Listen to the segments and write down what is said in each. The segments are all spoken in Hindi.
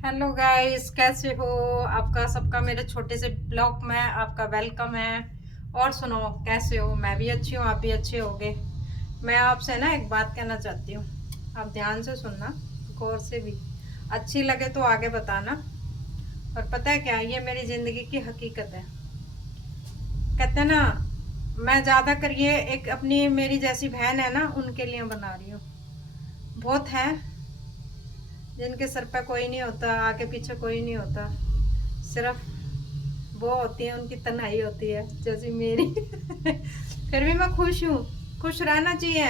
हेलो गाइस, कैसे हो? आपका सबका मेरे छोटे से ब्लॉग में आपका वेलकम है। और सुनो, कैसे हो? मैं भी अच्छी हूँ, आप भी अच्छे होगे। मैं आपसे ना एक बात कहना चाहती हूँ, आप ध्यान से सुनना, गौर से भी। अच्छी लगे तो आगे बताना। और पता है क्या, ये मेरी ज़िंदगी की हकीकत है। कहते हैं ना, मैं ज़्यादा कर ये एक अपनी मेरी जैसी बहन है ना, उनके लिए बना रही हूँ। बहुत हैं जिनके सर पे कोई नहीं होता, आगे पीछे कोई नहीं होता, सिर्फ वो होती है, उनकी तन्हाई होती है जैसी मेरी। फिर भी मैं खुश हूँ। खुश रहना चाहिए।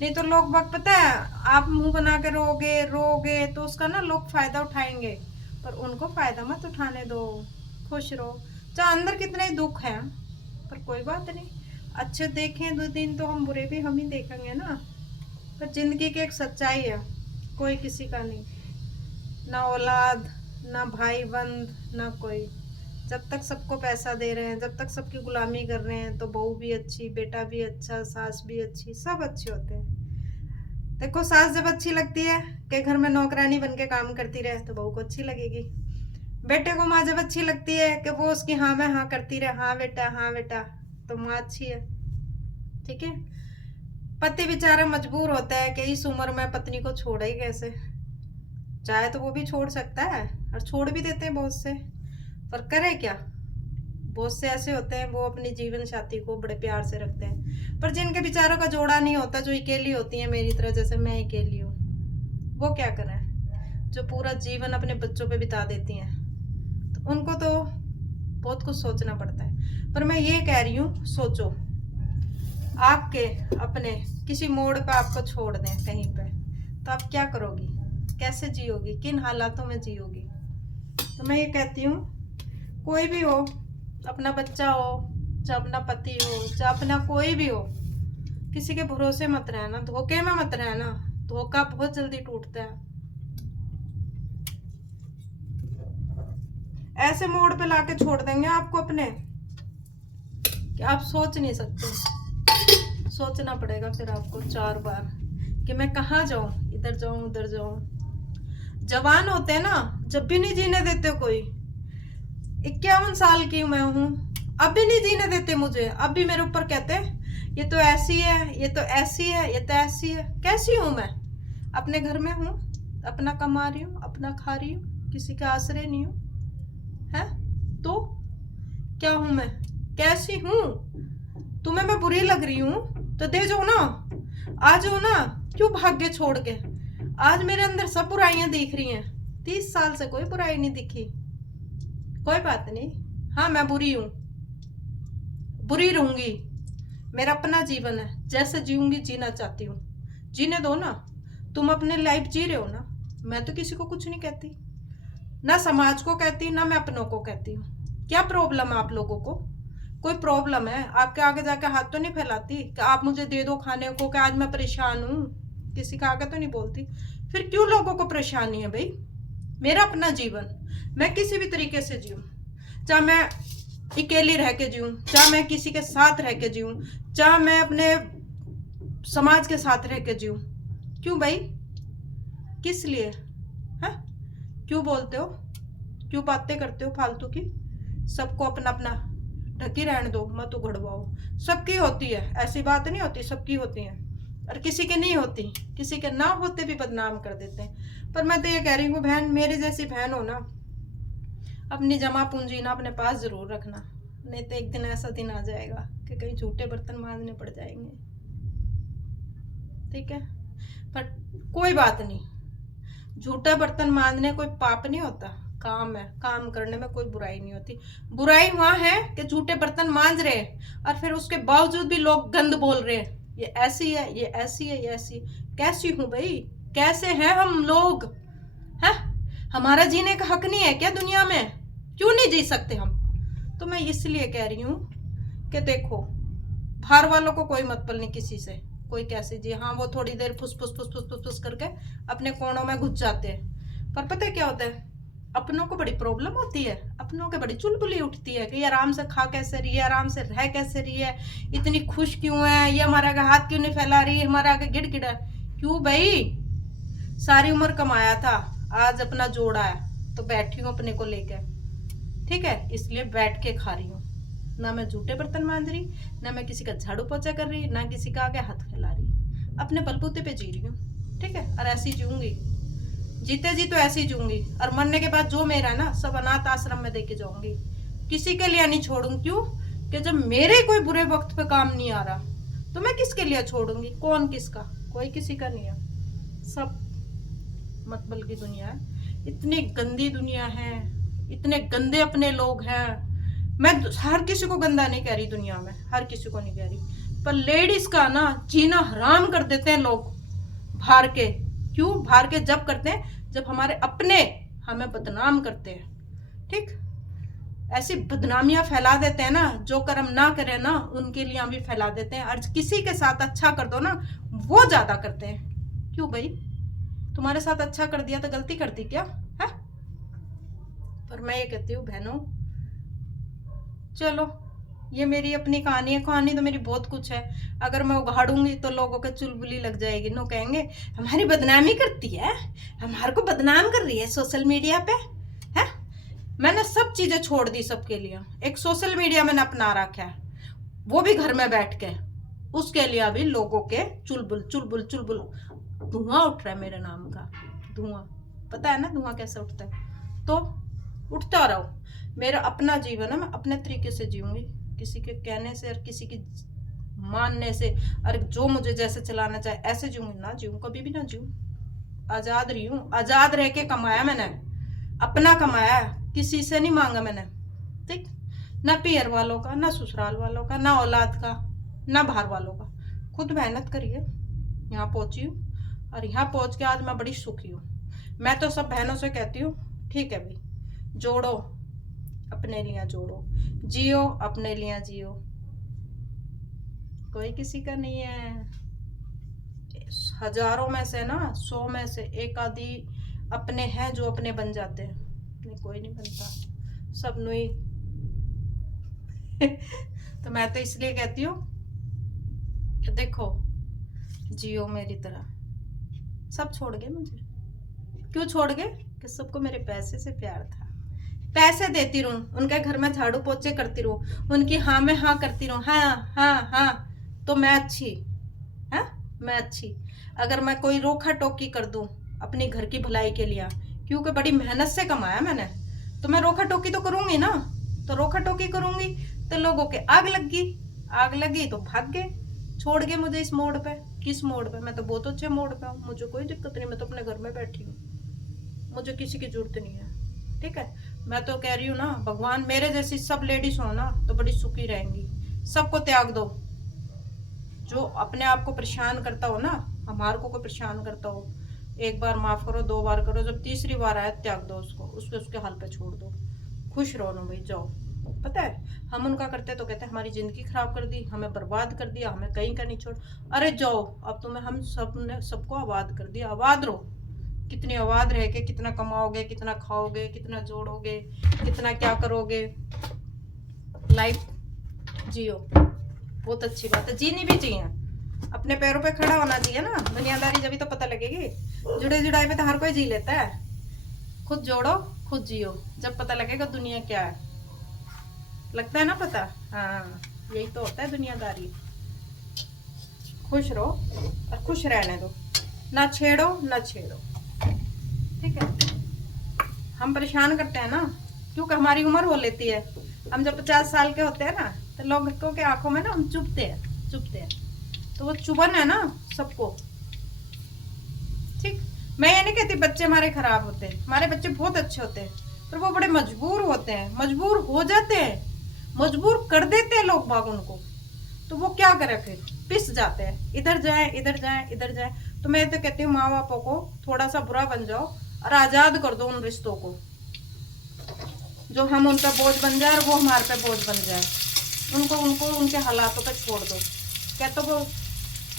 नहीं तो लोग वक्त पता है, आप मुंह बना के रोगे रोगे तो उसका ना लोग फायदा उठाएंगे। पर उनको फायदा मत उठाने दो। खुश रहो, चाहे अंदर कितने ही दुख है। पर कोई बात नहीं, अच्छे देखें 2 दिन तो हम बुरे भी हम ही देखेंगे ना। पर जिंदगी की एक सच्चाई है, कोई किसी का नहीं, ना औलाद, ना भाई बंद, ना कोई। जब तक सबको पैसा दे रहे हैं, जब तक सबकी गुलामी कर रहे हैं, तो बहू भी अच्छी, बेटा भी अच्छा, सास भी अच्छी, सब अच्छे होते हैं। देखो, सास जब अच्छी लगती है कि घर में नौकरानी बन के काम करती रहे, तो बहू को अच्छी लगेगी। बेटे को माँ जब अच्छी लगती है कि वो उसकी हाँ में हाँ करती रहे, हाँ बेटा हाँ बेटा, तो माँ अच्छी है। ठीक है। पति बेचारा मजबूर होता है कि इस उम्र में पत्नी को छोड़े ही कैसे। चाहे तो वो भी छोड़ सकता है, और छोड़ भी देते हैं बहुत से। पर करे क्या, बहुत से ऐसे होते हैं वो अपनी जीवन साथी को बड़े प्यार से रखते हैं, पर जिनके बेचारों का जोड़ा नहीं होता, जो अकेली होती है मेरी तरह, जैसे मैं अकेली हूँ, वो क्या करें? जो पूरा जीवन अपने बच्चों पे बिता देती हैं, तो उनको तो बहुत कुछ सोचना पड़ता है। पर मैं ये कह रही हूँ, सोचो, आपके अपने किसी मोड़ पे आपको छोड़ दें कहीं पे, तो आप क्या करोगी? कैसे जियोगी? किन हालातों में जियोगी? तो मैं ये कहती हूँ, कोई भी हो, अपना बच्चा हो, चाहे अपना पति हो, चाहे अपना कोई भी हो, किसी के भरोसे मत रहना, धोखे में मत रहना। धोखा बहुत जल्दी टूटता है। ऐसे मोड़ पे लाके छोड़ देंगे आपको अपने, कि आप सोच नहीं सकते। सोचना पड़ेगा फिर आपको 4 बार कि मैं कहाँ जाऊं, इधर जाऊं उधर जाऊं। जवान होते हैं ना, जब भी नहीं जीने देते कोई। 51 साल की मैं हूँ, अब भी नहीं जीने देते मुझे। अब भी मेरे ऊपर कहते हैं ये तो ऐसी है, ये तो ऐसी है, ये तो ऐसी है। कैसी हूँ मैं? अपने घर में हूँ, अपना कमा रही हूँ, अपना खा रही हूँ, किसी के आश्रय नहीं हूँ। है तो क्या हूँ मैं? कैसी हूँ? तुम्हें मैं बुरी लग रही हूँ तो दे जाओ ना, आ जाओ ना। क्यों भाग गए छोड़ के? आज मेरे अंदर सब बुराइयां दिख रही हैं। 30 साल से कोई बुराई नहीं दिखी। कोई बात नहीं, हाँ मैं बुरी हूँ, बुरी रहूंगी। मेरा अपना जीवन है, जैसे जीऊंगी जीना चाहती हूँ, जीने दो ना। तुम अपने लाइफ जी रहे हो ना, मैं तो किसी को कुछ नहीं कहती, ना समाज को कहती, ना मैं अपनों को कहती हूँ। क्या प्रॉब्लम है आप लोगों को? कोई प्रॉब्लम है? आपके आगे जाके हाथ तो नहीं फैलाती कि आप मुझे दे दो खाने को, कि आज मैं परेशान हूँ। किसी का आगे तो नहीं बोलती। फिर क्यों लोगों को परेशानी है भाई? मेरा अपना जीवन, मैं किसी भी तरीके से जीऊँ, चाहे मैं अकेली रह के जीऊँ, चाहे मैं किसी के साथ रह के जीऊँ, चाहे मैं अपने समाज के साथ रह के जीऊँ। क्यों भाई? किस लिए? है? क्यों बोलते हो? क्यों बातें करते हो फालतू की? सबको अपना अपना ढकी रहने दो, मत उघड़वाओ। सबकी होती है, ऐसी बात नहीं होती, सबकी होती है। और किसी के नहीं होती, किसी के ना होते भी बदनाम कर देते हैं। पर मैं तो ये कह रही हूँ, बहन, मेरी जैसी बहन हो ना, अपनी जमा पूंजी ना अपने पास जरूर रखना। नहीं तो एक दिन ऐसा दिन आ जाएगा कि कहीं झूठे बर्तन मांजने पड़ जाएंगे। ठीक है? पर कोई बात नहीं, झूठा बर्तन मांजने कोई पाप नहीं होता, काम है। काम करने में कोई बुराई नहीं होती। बुराई वहां है कि झूठे बर्तन मांज रहे और फिर उसके बावजूद भी लोग गंद बोल रहे हैं, ये ऐसी है, ये ऐसी है, ये ऐसी। कैसी हूं भाई? कैसे हैं हम लोग? है? हमारा जीने का हक नहीं है क्या दुनिया में? क्यों नहीं जी सकते हम? तो मैं इसलिए कह रही हूँ कि देखो, बाहर वालों को कोई मतलब नहीं किसी से, कोई कैसे जी। हाँ, वो थोड़ी देर फुस फुस फुस फुस फुस फुस करके अपने कोनों में घुस जाते हैं। पर पता है क्या होता है? अपनों को बड़ी प्रॉब्लम होती है, अपनों के बड़ी चुलबुली उठती है कि ये आराम से खा कैसे रही है, आराम से रह कैसे रही है, इतनी खुश क्यों है, ये हमारे आगे हाथ क्यों नहीं फैला रही है, हमारे आगे गिड़गिड़ा। क्यों भाई? सारी उम्र कमाया था, आज अपना जोड़ा है, तो बैठी हूँ अपने को लेकर, ठीक है, इसलिए बैठ के खा रही हूँ। ना मैं जूठे बर्तन मांज रही, ना मैं किसी का झाड़ू पोछा कर रही, ना किसी का आगे हाथ फैला रही, अपने बलबूते पे जी रही हूँ, ठीक है। और ऐसी जीऊंगी, जीते जी तो ऐसी जीऊंगी, और मरने के बाद जो मेरा है ना सब अनाथ आश्रम में देके जाऊंगी, किसी के लिए नहीं छोड़ूंगी। क्यों? कि जब मेरे कोई बुरे वक्त पे काम नहीं आ रहा तो मैं किसके लिए छोड़ूंगी? कौन किसका? कोई किसी का नहीं है। सब मतबल की दुनिया है, इतनी गंदी दुनिया है, इतने गंदे अपने लोग हैं। मैं हर किसी को गंदा नहीं कह रही दुनिया में, हर किसी को नहीं कह रही, पर लेडीज का ना जीना हराम कर देते हैं लोग बाहर के। क्यों बाहर के? जब करते हैं जब हमारे अपने हमें बदनाम करते हैं, ठीक, ऐसी बदनामियां फैला देते हैं ना, जो कर्म ना करे ना उनके लिए भी फैला देते हैं, और किसी के साथ अच्छा कर दो ना वो ज्यादा करते हैं। क्यों भाई? तुम्हारे साथ अच्छा कर दिया तो गलती कर दी क्या है? पर मैं ये कहती हूँ बहनों, चलो ये मेरी अपनी कहानी है, कहानी तो मेरी बहुत कुछ है। अगर मैं उघाड़ूंगी तो लोगों के चुलबुली लग जाएगी, नो कहेंगे हमारी बदनामी करती है, हमारे को बदनाम कर रही है सोशल मीडिया पे है। मैंने सब चीजें छोड़ दी सबके लिए, एक सोशल मीडिया मैंने अपना रखा है, वो भी घर में बैठ के, उसके लिए भी लोगों के चुलबुल चुलबुल चुलबुल, धुआं उठ रहा है मेरे नाम का, धुआं। पता है ना धुआं कैसे उठता है? तो उठता रहो, मेरा अपना जीवन है, मैं अपने तरीके से जीऊंगी, किसी के कहने से और किसी की मानने से, और जो मुझे जैसे चलाना चाहे ऐसे जीऊंगी ना, जीऊं कभी भी ना जीऊं। आजाद रही हूं, आजाद रह के कमाया मैंने, अपना कमाया, किसी से नहीं मांगा मैंने, ठीक, ना पियर वालों का, ना ससुराल वालों का, ना औलाद का, ना बाहर वालों का, खुद मेहनत करिए यहाँ पहुंची हूँ, और यहाँ पहुंच के आज मैं बड़ी सुखी हूँ। मैं तो सब बहनों से कहती हूँ ठीक है भाई, जोड़ो अपने लिए, जोड़ो, जियो अपने लिए, जियो, कोई किसी का नहीं है। हजारों में से ना 100 में से एक आधी अपने हैं जो अपने बन जाते हैं, नहीं कोई नहीं बनता, सब नुई। तो मैं तो इसलिए कहती हूँ कि देखो जियो मेरी तरह। सब छोड़ गए मुझे, क्यों छोड़ गए? कि सबको मेरे पैसे से प्यार था, पैसे देती रहूं, उनके घर में झाड़ू पोछे करती रहूं, उनकी हाँ में हाँ करती रहूं, हाँ हाँ हाँ, तो मैं अच्छी है, मैं अच्छी। अगर मैं कोई रोका टोकी कर दूं अपने घर की भलाई के लिए, क्योंकि बड़ी मेहनत से कमाया मैंने, तो मैं रोका टोकी तो करूंगी ना, तो रोका टोकी करूंगी तो लोगों के आग लगी, आग लगी तो भाग गए, छोड़ गए मुझे इस मोड़ पे। किस मोड़ पे? मैं तो बहुत अच्छे मोड़ पे हूँ, मुझे कोई दिक्कत नहीं, मैं तो अपने घर में बैठी हूँ, मुझे किसी की जरूरत नहीं है, ठीक है। मैं तो कह रही हूँ ना, भगवान मेरे जैसी सब लेडीज हो ना तो बड़ी सुखी रहेंगी। सबको त्याग दो, जो अपने आप को परेशान करता हो ना, हमारे को कोई परेशान करता हो, एक बार माफ करो, 2 बार करो, जब तीसरी बार आए त्याग दो उसको, उसके हाल पे छोड़ दो, खुश रहो ना भाई, जाओ। पता है हम उनका करते तो कहते हमारी जिंदगी खराब कर दी, हमें बर्बाद कर दिया, हमें कहीं का नहीं छोड़। अरे जाओ, अब तुम्हें हम सब ने सबको आबाद कर दिया, आबाद रहो। कितनी आबाद रह के कितना कमाओगे, कितना खाओगे, कितना जोड़ोगे, कितना क्या करोगे, लाइफ जियो, बहुत अच्छी बात है, जीनी भी चाहिए, अपने पैरों पे खड़ा होना चाहिए ना, दुनियादारी जब भी तो पता लगेगी। जुड़े जुड़ाई पे तो हर कोई जी लेता है, खुद जोड़ो खुद जियो, जब पता लगेगा दुनिया क्या है, लगता है ना पता। हाँ यही तो होता है दुनियादारी। खुश रहो और खुश रहने दो, ना छेड़ो ना छेड़ो, ठीक है। हम परेशान करते हैं ना क्योंकि हमारी उम्र हो लेती है, हम जब 50 साल के होते हैं ना तो लोगों के आंखों में ना हम चुभते हैं, तो वो चुभन है ना सबको, ठीक। मैं ये नहीं कहती बच्चे हमारे खराब होते हैं, हमारे बच्चे बहुत अच्छे होते हैं, पर वो बड़े मजबूर होते हैं, मजबूर हो जाते हैं, मजबूर कर देते हैं लोग बाग उनको, तो वो क्या करे फिर, पिस जाते हैं, इधर जाए इधर जाए इधर जाए। तो मैं तो कहती हूँ माँ बापों को थोड़ा सा बुरा बन जाओ और आजाद कर दो उन रिश्तों को, जो हम उन पर बोझ बन जाए और वो हमारे पे बोझ बन जाए, उनको उनको उनके हालातों पे छोड़ दो। क्या तो वो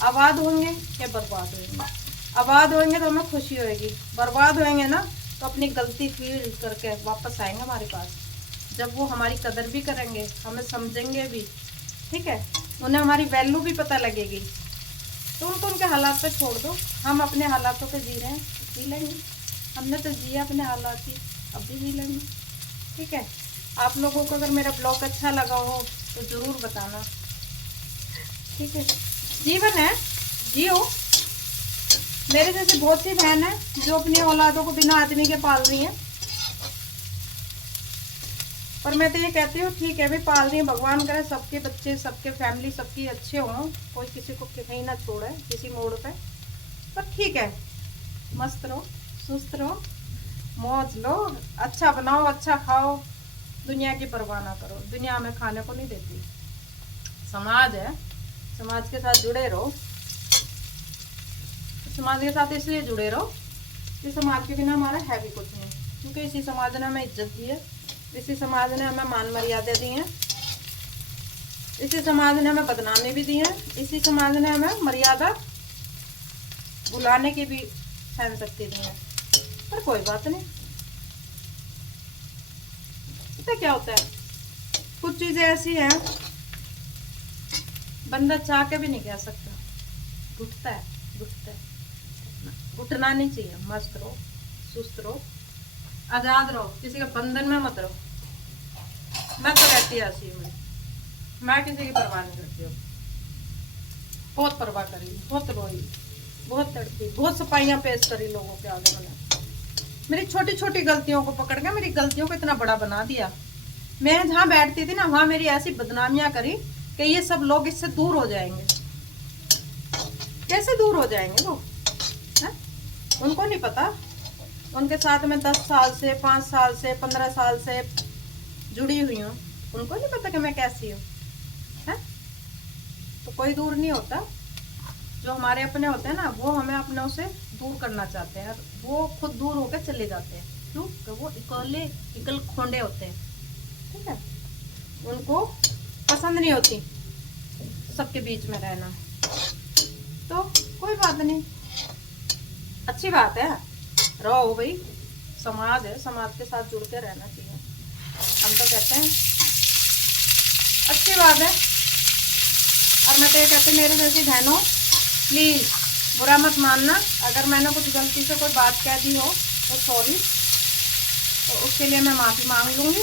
आबाद होंगे या बर्बाद होंगे? आबाद होंगे तो हमें खुशी होएगी, बर्बाद होंगे ना तो अपनी गलती फील करके वापस आएंगे हमारे पास, जब वो हमारी कदर भी करेंगे, हमें समझेंगे भी, ठीक है, उन्हें हमारी वैल्यू भी पता लगेगी। तो उनको उनके हालात पे छोड़ दो, हम अपने हालातों पे जी रहे हैं, जी लेंगे, हमने तो जिया अपने हालात ही। अब भी पी लेंगे। ठीक है, आप लोगों को अगर मेरा ब्लॉग अच्छा लगा हो तो ज़रूर बताना। ठीक है, जीवन है, जियो। मेरे जैसे बहुत सी बहन है जो अपनी औलादों को बिना आदमी के पाल रही हैं, पर मैं तो ये कहती हूँ ठीक है भाई, पाल रही है, भगवान करे सबके बच्चे, सबके फैमिली, सबकी अच्छे हों, कोई किसी को कहीं ना छोड़े किसी मोड़ पे। पर ठीक है, मस्त रहो, सुस्त रहो, मौज लो, अच्छा बनाओ, अच्छा खाओ, दुनिया की परवाह ना करो। दुनिया हमें खाने को नहीं देती, समाज है, समाज के साथ जुड़े रहो। समाज के साथ इसलिए जुड़े रहो कि समाज के बिना हमारा है भी कुछ नहीं, क्योंकि इसी समाज ने हमें इज्जत दी है, इसी समाज ने हमें मान मर्यादा दी है, इसी समाज ने हमें बदनामी भी दी है, इसी समाज ने हमें मर्यादा बुलाने की भी सहन शक्ति दी है। पर कोई बात नहीं, पता क्या होता है, कुछ चीजें ऐसी हैं बंदा चाह के भी नहीं कह सकता, घुटता है, घुटता है। घुटना नहीं चाहिए, मस्त रहो, सुस्त रहो, आजाद रहो, किसी के बंधन में मत रहो। मैं तो रहती ऐसी हूँ, मैं किसी की परवाह नहीं करती हूँ। बहुत परवाह करी, बहुत रोई, बहुत तड़पी, बहुत सफाइयाँ पेश करी लोगों के आगे। मैंने मेरी छोटी छोटी गलतियों को पकड़ के मेरी गलतियों को इतना बड़ा बना दिया। मैं जहाँ बैठती थी ना, वहाँ मेरी ऐसी बदनामियां करी कि ये सब लोग इससे दूर हो जाएंगे। कैसे दूर हो जाएंगे वो, है? उनको नहीं पता, उनके साथ में 10 साल से, 5 साल से, 15 साल से जुड़ी हुई हूँ, उनको नहीं पता कि मैं कैसी हूँ, है? तो कोई दूर नहीं होता। जो हमारे अपने होते हैं ना, वो हमें अपनों से दूर करना चाहते हैं, वो खुद दूर होकर चले जाते हैं। क्यों? तो वो इकल खोंडे होते हैं। ठीक है, उनको पसंद नहीं होती सबके बीच में रहना। तो कोई बात नहीं, अच्छी बात है, रहो भाई, समाज है, समाज के साथ जुड़ के रहना चाहिए। हम तो कहते हैं अच्छी बात है। और मैं तो ये कहती हूँ, मेरे जैसी बहनों प्लीज़ बुरा मत मानना, अगर मैंने कुछ गलती से कोई बात कह दी हो तो सॉरी, तो उसके लिए मैं माफ़ी मांग लूँगी।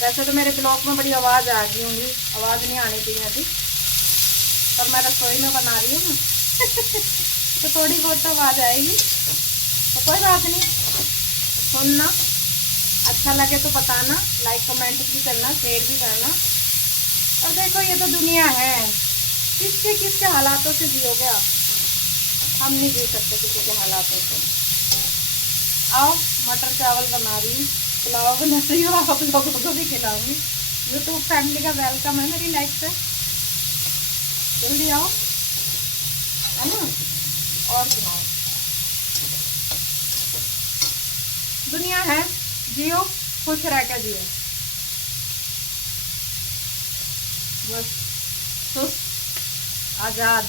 वैसे तो मेरे ब्लॉग में बड़ी आवाज़ आ रही होंगी, आवाज़ नहीं आनी चाहिए अभी, पर मैं रसोई में बना रही हूँ ना तो थोड़ी बहुत तो आवाज़ आएगी, तो कोई बात नहीं, सुनना, अच्छा लगे तो बताना, लाइक कमेंट भी करना, शेयर भी करना। और देखो, ये तो दुनिया है, किसके किसके हालातों से जियोगे आप, हम नहीं जी सकते किसी के हालातों से। आओ, मटर चावल बना रही हूँ, पुलाव बना रही हूँ, आप लोगों को भी खिलाऊंगी। यूट्यूब फैमिली का वेलकम है मेरी लाइफ पे, जल्दी आओ, है ना। और सुनाओ, दुनिया है, जियो, खुश रह कर जियो, बस सुस्त, आजाद,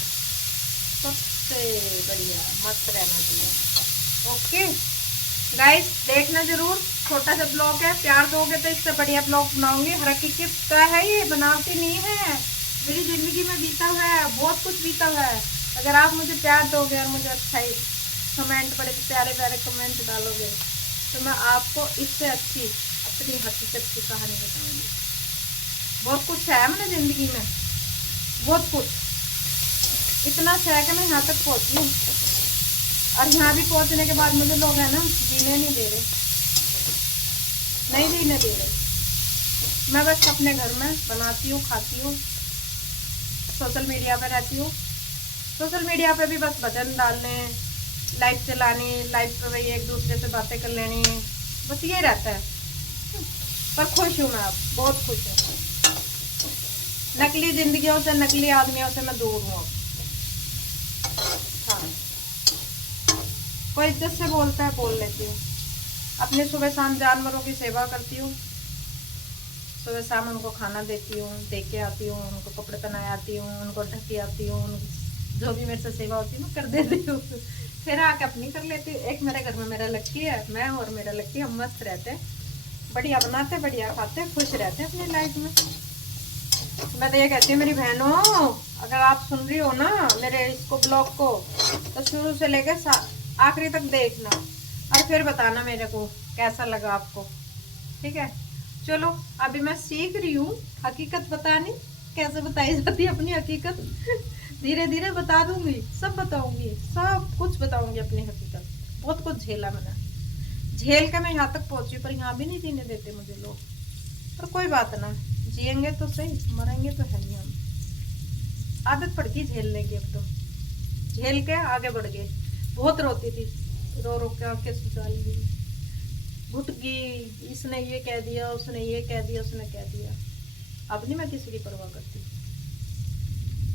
सबसे बढ़िया मस्त रहना चाहिए। ओके गाइस, देखना जरूर, छोटा सा ब्लॉग है, प्यार दोगे तो इससे बढ़िया ब्लॉग बनाऊंगी। हकीकत क्या है, ये बनावटी नहीं है, मेरी जिंदगी में बीता हुआ है, बहुत कुछ बीता हुआ है। अगर आप मुझे प्यार दोगे और मुझे अच्छा ही कमेंट, बड़े प्यारे प्यारे कमेंट डालोगे, तो मैं आपको इससे अच्छी अपनी हकीकत की कहानी बताऊंगी। बहुत कुछ है मैंने जिंदगी में, बहुत कुछ, इतना है कि मैं यहाँ तक पहुँची हूँ। और यहाँ भी पहुँचने के बाद मुझे लोग है ना जीने नहीं दे रहे, नहीं जीने दे रहे। मैं बस अपने घर में बनाती हूँ, खाती हूँ, सोशल मीडिया पे रहती हूँ। सोशल मीडिया पे भी बस भजन डालने, लाइव चलानी, लाइव पे वही एक दूसरे से बातें कर लेनी, बस ये रहता है। पर खुश हूँ मैं, अब बहुत खुश हूँ। नकली जिंदगियों से, नकली आदमियों से मैं दूर हूँ। हाँ, कोई इज्जत से बोलता है, बोल लेती हूँ। अपने सुबह शाम जानवरों की सेवा करती हूँ, सुबह शाम उनको खाना देती हूँ, दे के आती हूँ, उनको कपड़े पहनाए आती हूँ, उनको ढक के आती हूँ, जो भी मेरे से सेवा होती है मैं कर देती हूँ, फिर आके अपनी कर लेती हूँ। एक मेरे घर में मेरा लक्की है, मैं और मेरा लक्की, हम मस्त रहते हैं, बढ़िया बनाते, बढ़िया खाते, खुश रहते हैं अपनी लाइफ में। मैं तो ये कहती हूँ मेरी बहनों, अगर आप सुन रही हो ना मेरे इसको ब्लॉग को, तो शुरू से लेकर आखिरी तक देखना, और फिर बताना मेरे को कैसा लगा आपको, ठीक है। चलो अभी मैं सीख रही हूँ हकीकत बतानी, कैसे बताई जाती है अपनी हकीकत। धीरे धीरे बता दूंगी, सब बताऊंगी, सब कुछ बताऊंगी अपनी हकीकत। बहुत कुछ झेला मैंने, झेल के मैं यहाँ तक पहुंची, पर यहाँ भी नहीं जीने देते मुझे लोग। पर कोई बात ना, जिएंगे तो सही, मरेंगे तो है नहीं हम। आदत पड़ गई झेलने की, अब तो झेल के आगे बढ़ गए। बहुत रोती थी, रो रो के आंखें सुझाल ली, घुट गई, इसने ये कह दिया, उसने ये कह दिया, उसने कह दिया। अब नहीं मैं किसी की परवाह करती,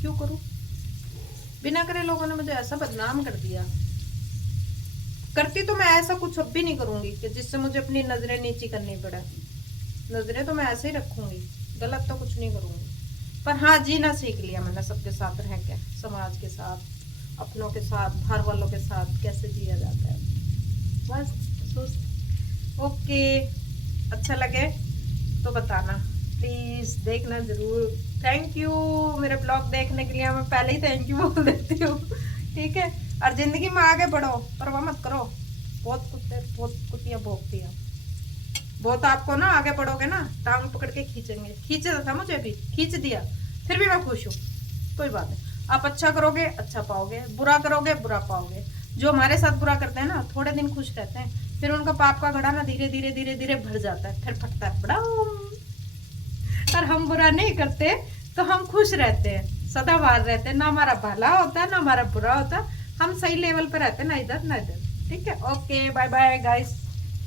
क्यों करूं? बिना करे लोगों ने मुझे ऐसा बदनाम कर दिया। करती तो मैं ऐसा कुछ अब भी नहीं करूंगी कि जिससे मुझे अपनी नजरें नीची करनी पड़े। नजरें तो मैं ऐसे ही रखूंगी, गलत तो कुछ नहीं करूंगी। पर हाँ, जीना सीख लिया मैंने सबके साथ रह के, समाज के साथ, अपनों के साथ, बाहर वालों के साथ कैसे जिया जाता है, बस। ओके, अच्छा लगे तो बताना प्लीज, देखना जरूर। थैंक यू मेरे ब्लॉग देखने के लिए, मैं पहले ही थैंक यू बोल देती हूँ, ठीक है। और जिंदगी में आगे बढ़ो, परवाह मत करो। बहुत कुत्ते, बहुत कुतियां भोंकती हैं, बहुत। आपको ना आगे बढ़ोगे ना, टांग पकड़ के खींचेंगे। खींचा था मुझे भी, खींच दिया, फिर भी मैं खुश हूँ। कोई बात नहीं, आप अच्छा करोगे अच्छा पाओगे, बुरा करोगे बुरा पाओगे। जो हमारे साथ बुरा करते हैं ना, थोड़े दिन खुश रहते हैं, फिर उनका पाप का घड़ा ना धीरे धीरे धीरे धीरे भर जाता है, फिर फटता है बड़ा। और हम बुरा नहीं करते तो हम खुश रहते हैं, सदाबहार रहते हैं, ना हमारा भला होता है ना हमारा बुरा होता है। हम सही लेवल पे रहते हैं, ना इधर ना इधर, ठीक है। Okay, bye bye guys.